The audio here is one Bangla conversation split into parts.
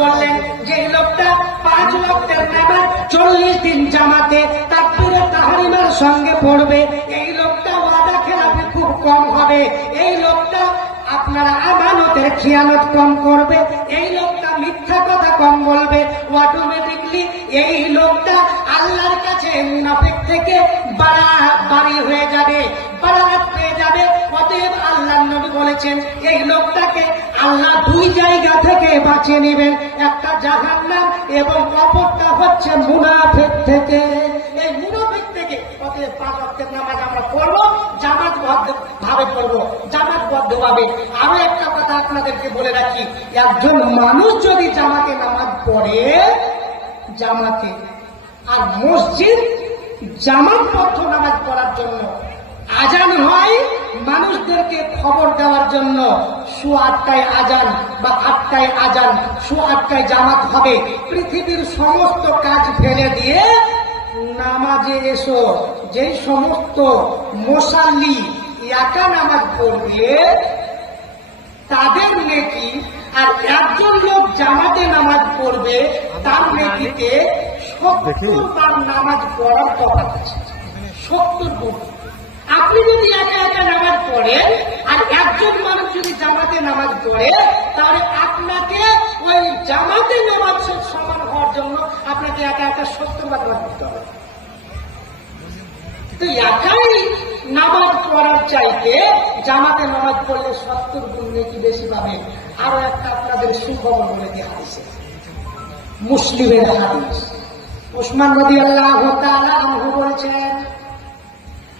বললেন যে লোকটা পাঁচ লক্ষের নামাজ চল্লিশ দিন জামাতে তারপরে তাহারিমার সঙ্গে পড়বে। এই লোকটা ওয়াদা খেলাপি খুব কম হবে। এই লোকটা আপনারা আমানতের খিয়ানত কম করবে। এই লোকটা মিথ্যা কথা কম বলবে। অটোমেটিকলি এই লোকটা আল্লাহর কাছে মুনাফিক থেকে বাড়ি হয়ে যাবে বাড়াত পেয়ে যাবে। অতএব আল্লাহ নবী বলেছেন, এই লোকটাকে আল্লাহ দুই জায়গা থেকে বাঁচিয়ে নেবেন। একটা জাহান্নাম এবং অপরটা হচ্ছে মুনাফিক থেকে। এই মুনাফিক থেকে অতএব নামাজ আমরা পড়ব জামাত ভাবে পড়ব জামাত ভাবে আরও একটা কথা আপনাদেরকে বলে রাখি, একজন মানুষ যদি জামাতে নামাজ পড়ে, জামাতে আর মসজিদ জামাতবদ্ধ নামাজ পড়ার জন্য আজান হয়, মানুষদেরকে খবর দেওয়ার জন্য শু আটটায় আজান বা আটটায় আজান শু আটটায় জামাত হবে। পৃথিবীর সমস্ত কাজ ফেলে দিয়ে নামাজে এসো। যে সমস্ত মশাল্লি একা নামাজ পড়বে তাদের নেকি আর একজন লোক জামাতে নামাজ পড়বে তার নেকিতে সত্তর বার নামাজ পড়ার কথা আছে। সত্তর গুণ। আপনি যদি একা একা নামাজ পড়েন, আর একজন মানুষ যদি জামাতে নামাজ পড়ে, তাহলে আপনাকে ওই জামাতে নামাজ সমান হওয়ার জন্য আপনাকে একা একা সত্তর বার নামাজ পড়তে হবে। তো একাই নামাজ পড়ার চাইতে জামাতে নামাজ পড়লে সত্তর গুণ নাকি বেশি পাবে। আরও একটা আপনাদের সুখবর বলে দেওয়া হয়েছে। মুসলিমের হাদিস। উসমান নদী আল্লাহ আনহু বলছেন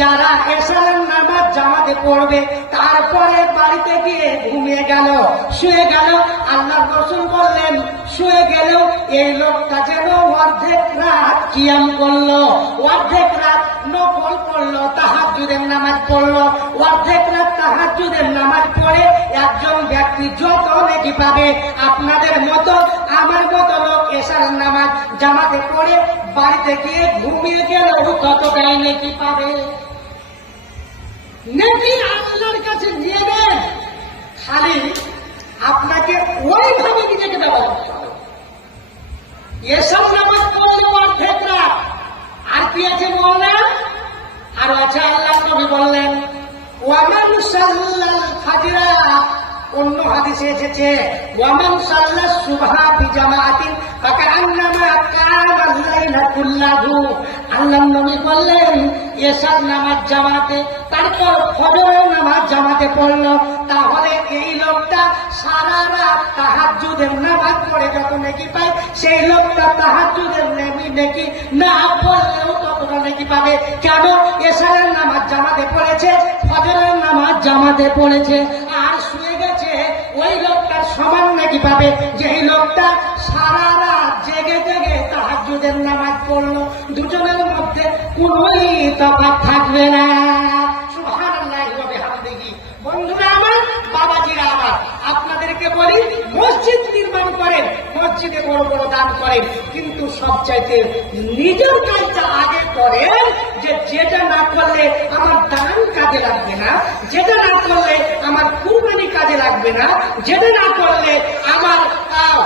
যারা এসারের নামাজ জামাতে পড়বে, তারপরে বাড়িতে গিয়ে ঘুমিয়ে গেল। শুয়ে গেল আল্লাহ রসুল বললেন, শুয়ে গেল, এই লোকটা যেন অর্ধেক রাত কিয়াম করল, অর্ধেক রাত নকল করল তাহাজুদের নামাজ পড়ল, অর্ধেক রাত তাহাজুদের নামাজ পড়ে একজন ব্যক্তি যত নাকি পাবে, আপনাদের মতো আমার মতো লোক এসার নামাজ জামাতে পড়ে বাড়িতে গিয়ে ঘুমিয়ে গেলেও ততটাই নাকি পাবে? নাকি আপনার কাছে নিয়ে দেন খালি আপনাকে ওইভাবে নিজেকে ব্যবহার করতে হবে। এসব নামাজ পড়লে অর্ধেক রাত আর কি আছে বললেন? আর আছে আল্লাহ নবী বললেন ওয়ামান সাল্লাল ফাজরা? অন্য হাদিসে এসেছে। ওয়ামান সুবহা কানা আল্লাহ নবী বললেন নামাজ জামাতে, তারপর ফজরের নামাজ জামাতে পড়ল। তাহলে এই লোকটা সারা রাত নামাজ পড়ে যত নাকি পায়, সেই লোকটা তাহাজ্জুদের নেমি নাকি না পড়লেও ততটা নাকি পাবে। কেন? এসারের নামাজ জামাতে পড়েছে, ফজরের নামাজ জামাতে পড়েছে। সমান নাকি পাবে যে এই লোকটা সারা রাত জেগে জেগে তাহাজুদের নামাজ পড়ল, দুজনের মধ্যে কোনোই তফাৎ থাকবে না। বন্ধুরা আমার, বাবাজিরা আমার, আপনাদেরকে বলি করেন, মসজিদে বড় বড় দান করেন, কিন্তু সব চাইতে নিজের কাজটা আগে করেন যে যেটা না করলে আমার দান কাজে লাগবে না, যেটা না করলে আমার কুরবানি কাজে লাগবে না, যেটা না করলে আমার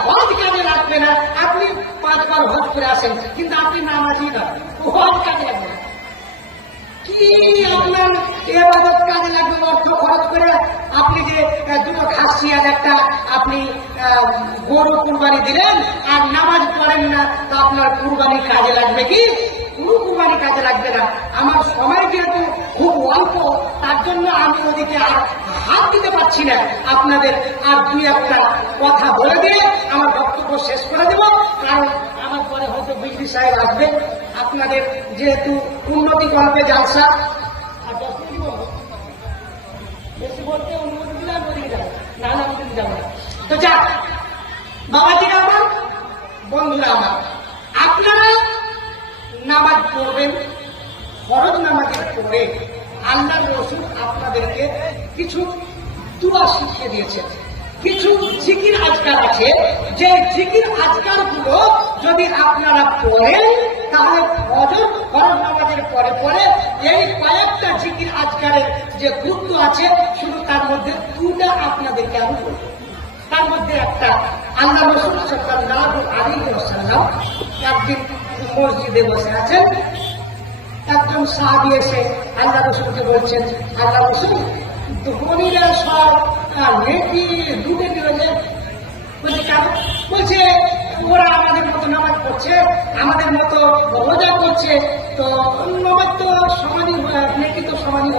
হজ কাজে লাগবে না। আপনি পাঁচবার হজ করে আসেন, কিন্তু আপনি নামাজই না, হজ কাজে লাগবে না। কি আপনার কাজে লাগবে অর্থ খরচ করে? আপনি যে দুটো খাসি একটা, আপনি গরু কুরবানি দিলেন, আর নামাজ পড়েন না, তো আপনার কুরবানি কাজে লাগবে কি? কোনো কুরবানি কাজে লাগবে না। আমার সময় যেহেতু খুব অল্প, তার জন্য আমি ওদিকে আর হাত দিতে পারছি না আপনাদের। আর দুই একটা কথা বলে দিয়ে আমার বক্তব্য শেষ করে দেব। কারণ আমার পরে হয়তো বিজলি সাহেব আসবে। আপনাদের যেহেতু উন্নতি গল্পে জালসা। বলতে অনুমতি দিলে আমি যাব যাব না। তো যাক বাবাজিরা আমার বন্ধুরা আমার, আপনারা নামাজ পড়বেন, ফরজ নামাজের পরে আল্লাহ রসুল আপনাদেরকে কিছু দুয়া শিখিয়ে দিয়েছেন। কিছু জিকির আজকার আছে, যে জিকির আজকারগুলো যদি আপনারা পড়েন, তাহলে ফজর, ফরজ নামাজের পরে পরে এই কয়েকটা জিকির আজকারের যে গুরুত্ব আছে, শুধু তার মধ্যে দুটা আপনাদেরকে আমি বলব। তার মধ্যে একটা আল্লাহ রসুল সাল্লাল্লাহু আলাইহি ওয়াসাল্লাম একদিন মসজিদে বসে আছেন। একজন সাহাবি এসে আল্লাহ রসুলকে বলছেন, আল্লাহ রসুল ধনীরা সব নেকি, ডুবে গেলে বলছে, কেন? বলছে, ওরা আমাদের মতো নামাজ পড়ছে, আমাদের মতো রোজা করছে, তো নামাজ তো সমানই নেকি তো সমানই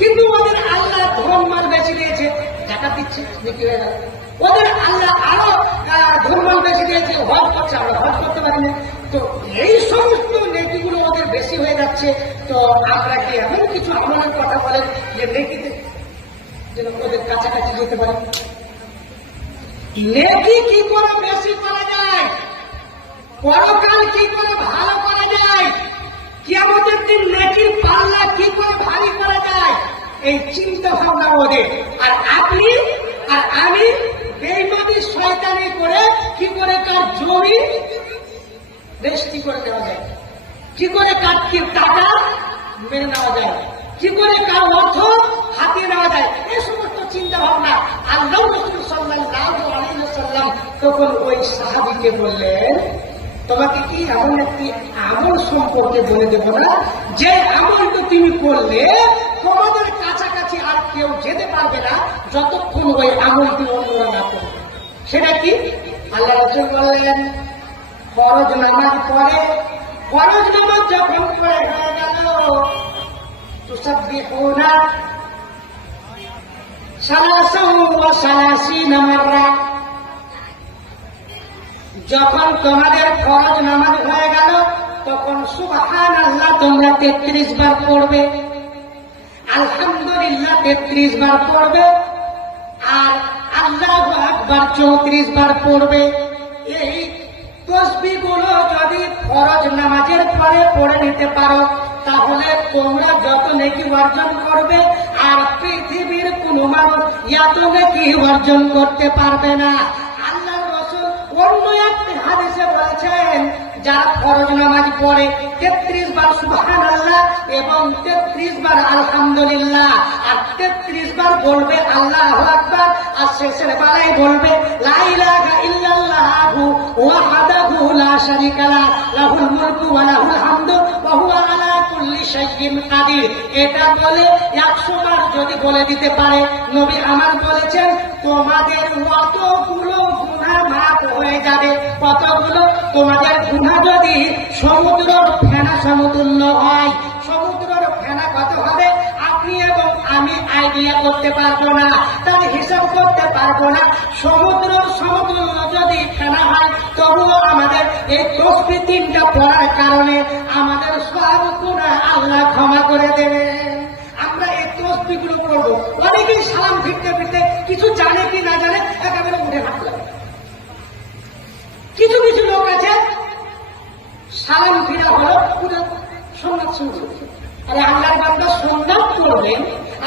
কিন্তু ওদের আল্লাহ ধন মাল বেশি দিয়েছে, টাকা দিচ্ছে নেকি হয়ে গেল ওদের আল্লাহ আরও আহ, বেশি দিয়েছে হজ করছে আমরা হজ করতে পারি না। তো এই সমস্ত নেকিগুলো ওদের বেশি হয়ে যাচ্ছে। তো আমরা কি এমন কিছু আমলের কথা বলেন যে নেকিতে যেন ওদের কাছাকাছি যেতে পারে? নেকি কি করে বেশি করা যায়? পরকাল কি করে ভালো করা যায়? কিয়ামতের দিন নেকির পাল্লা কি করে ভারী করা যায়? এই চিন্তা ভাবনা ওদের। আর আপনি আর আমি বেইমানি শয়তানি করে কি করে কার জমি রেস্টি করে দেওয়া যায়? কি করে কার কি টাকা মেরে নেওয়া যায়? কি করে কার অর্থ হাতিয়ে নেওয়া যায়? এ সমস্ত চিন্তা ভাবনা আল্লাহ রসুল ওয়াসাল্লাম তখন ওই সাহাবিকে বললেন, তোমাকে কি এমন একটি আমল সম্পর্কে বলে দেব না? যে আমলটা তুমি করলে তোমাদের কেউ যেতে পারবে না যতক্ষণ ওই আমলটি অন্যরা না করবে। সেটা কি? আল্লাহ রসুল বললেন, ফরজ নামাজ পড়ে, ফরজ নামাজ যখন পড়ে, হয়ে গেল তুসাব্বিহুনা যখন তোমাদের ফরজ নামাজ হয়ে গেল, তখন সুবহান আল্লাহ তোমরা তেত্রিশ বার পড়বে। আলহামদুলিল্লাহ, তেত্রিশ বার পড়বে আর আল্লাহ আকবার চৌত্রিশ বার পড়বে। এই তসবি গুলো যদি ফরজ নামাজের পরে পড়ে নিতে পারো, তাহলে তোমরা যত নেকি অর্জন করবে আর পৃথিবীর কোন মানুষ এত অর্জন করতে পারবে না। আল্লাহ রসুল অন্য একটি হাদিসে বলেছেন, যারা ফরজ নামাজ পড়ে তেত্রিশ বার সুহান আল্লাহ এবং তেত্রিশ বার আলহামদুলিল্লাহ। আর তেত্রিশ বার বলবে আল্লাহ আকবার, আর শেষের বেলায় বলবে লাইলা ইল্লাল্লাহু ওয়াহদাহু লা শারীকা লাহুল মুলকু ওয়া লাহুল হামদু ওয়া হুয়া এটা বলে 100 বার যদি বলে দিতে পারে, নবী আমার বলেছেন, তোমাদের কতগুলো গুনাহ মাফ হয়ে যাবে। কতগুলো? তোমাদের গুনাহ যদি সমুদ্রের ফেনা সমতুল্য হয়, সমুদ্রের ফেনা কত হবে? আপনি এবং আমি আইডিয়া করতে পারব না, তার হিসাব করতে পারব না। সমুদ্র সমতুল্য যদি ফেনা হয়, তবুও আমাদের এই তসবি তিনটা পড়ার কারণে সব গুনাহ আল্লাহ ক্ষমা করে দেবে। আমরা এই তসবিগুলো পড়ব। অনেকেই সালাম ফিরতে ফিরতে কিছু জানে কি না জানে একেবারে উঠে হাঁটলাম কিছু কিছু লোক আছে, সালাম ফিরা হলো পুরো সোমনাথ শুনছে। আরে আল্লাহর বান্দা সোমনাথ করবেন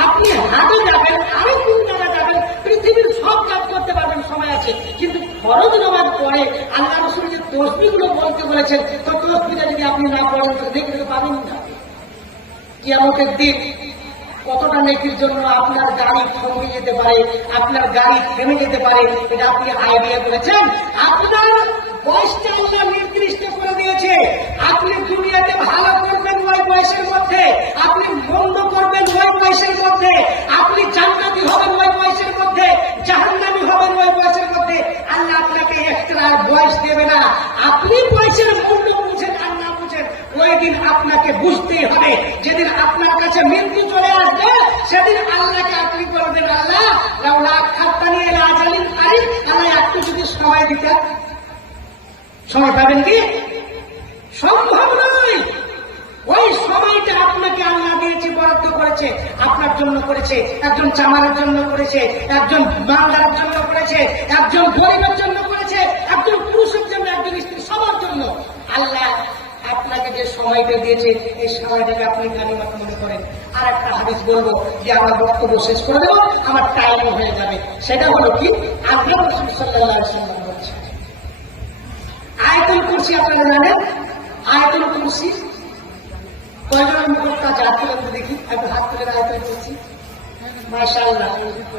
আপনি হাটে যাবেন আরও কোন জায়গা যাবেন, পৃথিবীর সব কাজ করতে পারবেন, সময় আছে। কিন্তু ফরজ নামাজ পড়ে আল্লাহ রসুল যে তসবিগুলো বলতে বলেছেন, তো তসবিটা যদি আপনি না পড়েন, তো দেখতে তো পাবেন না। কিয়ামতের দিন কতটা নেকির জন্য আপনার গাড়ি থমকে যেতে পারে, আপনার গাড়ি থেমে যেতে পারে, এটা আপনি আইডিয়া করেছেন? আপনার বয়সটা আল্লাহ নির্দিষ্ট করে দিয়েছে। আপনি দুনিয়াতে ভালো করবেন ওই বয়সের মধ্যে আপনি মন্দ করবেন ওই বয়সের মধ্যে আপনি জান্নাতি হবেন ওই বয়সের মধ্যে জাহান্নামি হবেন ওই বয়সের মধ্যে আল্লাহ আপনাকে এক্সট্রা বয়স দেবে না আপনি বয়সের মূল্য বুঝেন আর না বুঝেন ওই দিন আপনাকে বুঝতেই হবে। যেদিন আপনার কাছে মৃত্যু চলে আসবে, সেদিন আল্লাহকে আপনি বলবেন, আল্লাহ লাউলা খাপ্পানি এলা আজালিন আরিফ আল্লাহ, একটু যদি সময় দিতেন সময় পাবেন কি? সম্ভব নয়। ওই সময়টা আপনাকে আল্লাহ দিয়েছে, বরাদ্দ করেছে, আপনার জন্য করেছে, একজন চামারের জন্য করেছে, একজন বাংলার জন্য করেছে, একজন গরিবের জন্য করেছে, একজন পুরুষের জন্য, একজন স্ত্রী সবার জন্য। আল্লাহ আপনাকে যে সময়টা দিয়েছে, এই সময়টাকে আপনি গানিমত মনে করেন। আর একটা হাদিস বলব যে আমার বক্তব্য শেষ করে দেবো, আমার টাইমও হয়ে যাবে। সেটা হলো কি? আয়তুল কুরসি আপনারা জানেন? কুরসি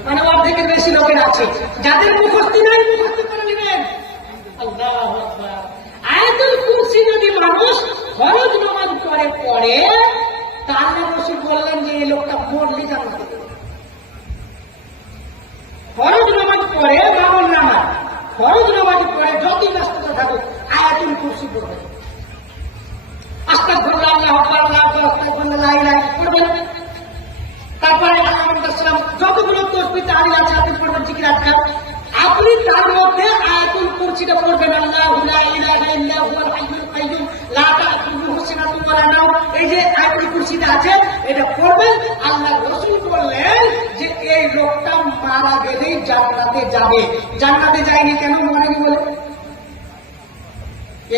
মানে অর্ধেকের বেশি লোকের আছে। যাদের মুখস্থি নাই, মুখস্থি করে নেবেন। আল্লাহু আয়াতুল কুরসি যদি মানুষ ফরজ করে পড়ে তাহলে রসুল বললেন যে এই লোকটা মরলে জান্নাতে যাবে। ফরজ নামাজ পড়ে মামুল নামাজ ফরজ পড়বে। আস্তাগফিরুল্লাহ তারপরে যতগুলো তসবি তাহলে আছে, আপনি পড়বেন, জিকির আজকাল। আপনি তার মধ্যে আয়াতুল কুরসিটা পড়বেন। আল্লাহু লা ইলাহা ইল্লা হুয়াল হাইয়ুল কাইয়ুম। লা তাখুযুহু সিনাতুন ওয়ালা নাওম। এই যে আয়াতুল কুরসিটা আছে, এটা পড়বেন। আল্লাহ রাসূল বললেন যে এই লোকটা মারা গেলেই জান্নাতে যাবে। জান্নাতে যায়নি কেন? মরেনি বলে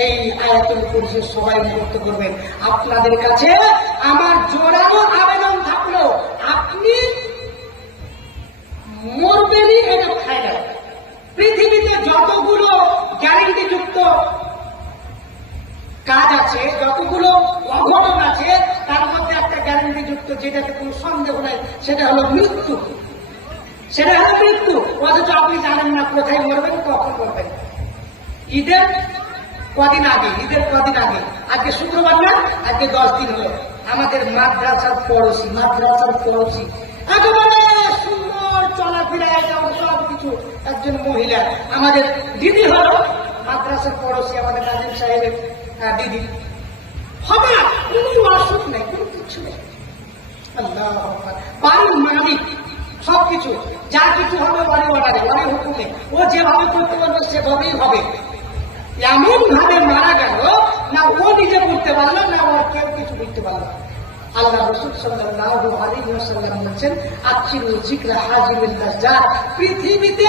এই আয়াতুল কুরসি সবাই মুক্ত করবেন। আপনাদের কাছে আমার জোরালো আবেদন থাকল, আপনি মরবেনই, এটা ফাইনাল পৃথিবীতে যতগুলো গ্যারেন্টি যুক্ত কাজ আছে, যতগুলো অঘটন আছে, তার মধ্যে একটা গ্যারেন্টি যুক্ত যেটাতে কোনো সন্দেহ নাই, সেটা হলো মৃত্যু। সেটা হলো মৃত্যু। অথচ আপনি জানেন না কোথায় মরবেন, কখন মরবেন। ঈদের কদিন আগে, ঈদের কদিন আগে, আজকে শুক্রবার না, আজকে দশ দিন হলো। আমাদের মাদ্রাসার পড়োশি মাদ্রাসার পড়োশি। একেবারে সুন্দর চলাফেরা সব কিছু একজন মহিলা। আমাদের দিদি হলো মাদ্রাসার পড়োশি আমাদের নাজিম সাহেবের দিদি। হবে না, কোনো অসুখ নেই, কোনো কিছু নেই। বাড়ির মালিক, সবকিছু, যা কিছু হবে বাড়ি অর্ডারে বাড়ি হুকুমে ও যেভাবে করতে পারবে, সেভাবেই হবে। এমন ভাবে মারা গেল, না ও নিজে করতে পারল, না ওর কেউ কিছু করতে পারল। পৃথিবীতে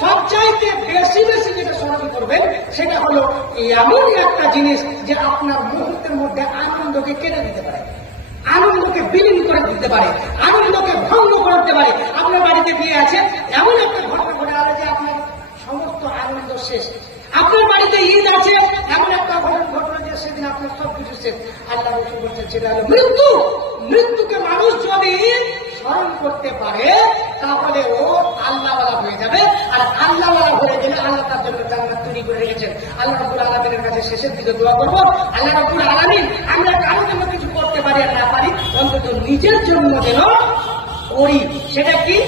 সবচাইতে বেশি বেশি যেটা সেটা হলো একটা জিনিস যে আপনার মুহূর্তের মধ্যে আনন্দকে কেড়ে দিতে পারে। আনন্দকে বিলীন করে দিতে পারে, আনন্দকে ভঙ্গ করে দিতে পারে। আপনার বাড়িতে বিয়ে আছে, এমন একটা ঘটনা ঘটে যে আপনার সমস্ত আনন্দ শেষ। আপনার বাড়িতে ঈদ আছে, এমন একটা ঘটনা যে সেদিন আপনার সব কিছু শেষ। আল্লাহ রসুল বলছেন সেটা হলো মৃত্যু, মৃত্যুকে মানুষ যদি স্মরণ করতে পারে, তাহলে ও আল্লাহওয়ালা হয়ে যাবে। আর আল্লাহওয়ালা হয়ে গেলে আল্লাহ তার জন্য জান্নাত তৈরি করে রেখেছেন। আল্লাহ রাব্বুল আলামিনের কাছে শেষের দিকে দোয়া করব। আল্লাহ রাব্বুল আলামিন, আমরা কারোর জন্য কিছু করতে পারি আর না পারি, অন্তত নিজের জন্য যেন করি। সেটা কি?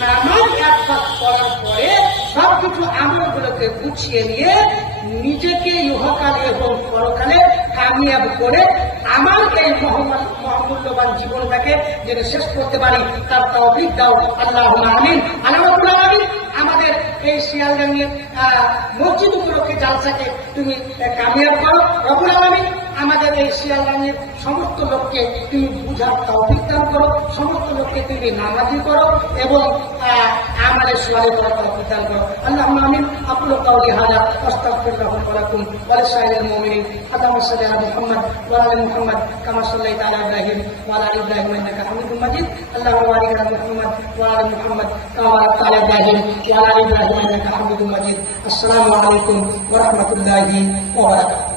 নামাজ এক পাক করার পরে সবকিছু আমলগুলোকে গুছিয়ে নিয়ে নিজেকে ইহকালে এবং পরকালে কামিয়াব করে আমার এই মহামূল্যবান জীবনটাকে যেন শেষ করতে পারি, তার তৌফিক দাও। আল্লাহ আমিন। আল্লাহ আমাদের এই শিয়ালগাঙ্গের মসজিদ উপলক্ষে জালসাকে তুমি কামিয়াব করো। রবুল আলমিন আমাদের এই শিয়ালগাঙ্গের সমস্ত লোককে তুমি বুঝার তৌফিক দান করো সমস্ত লোককে তুমি নামাজি করো এবং আহ, আমাদের সোয়ালে করার তৌফিক দান করো আল্লাহ আমিন আপনি কাউলি হাজা أستغفر لكم ولكم ولسائر المؤمنين اللهم صل على محمد وعلى ال محمد كما صليت على ابراهيم وعلى ال ابراهيم انك حميد مجيد اللهم بارك على محمد وعلى ال محمد كما باركت على ابراهيم وعلى ال ابراهيم انك حميد مجيد السلام عليكم ورحمه الله وبركاته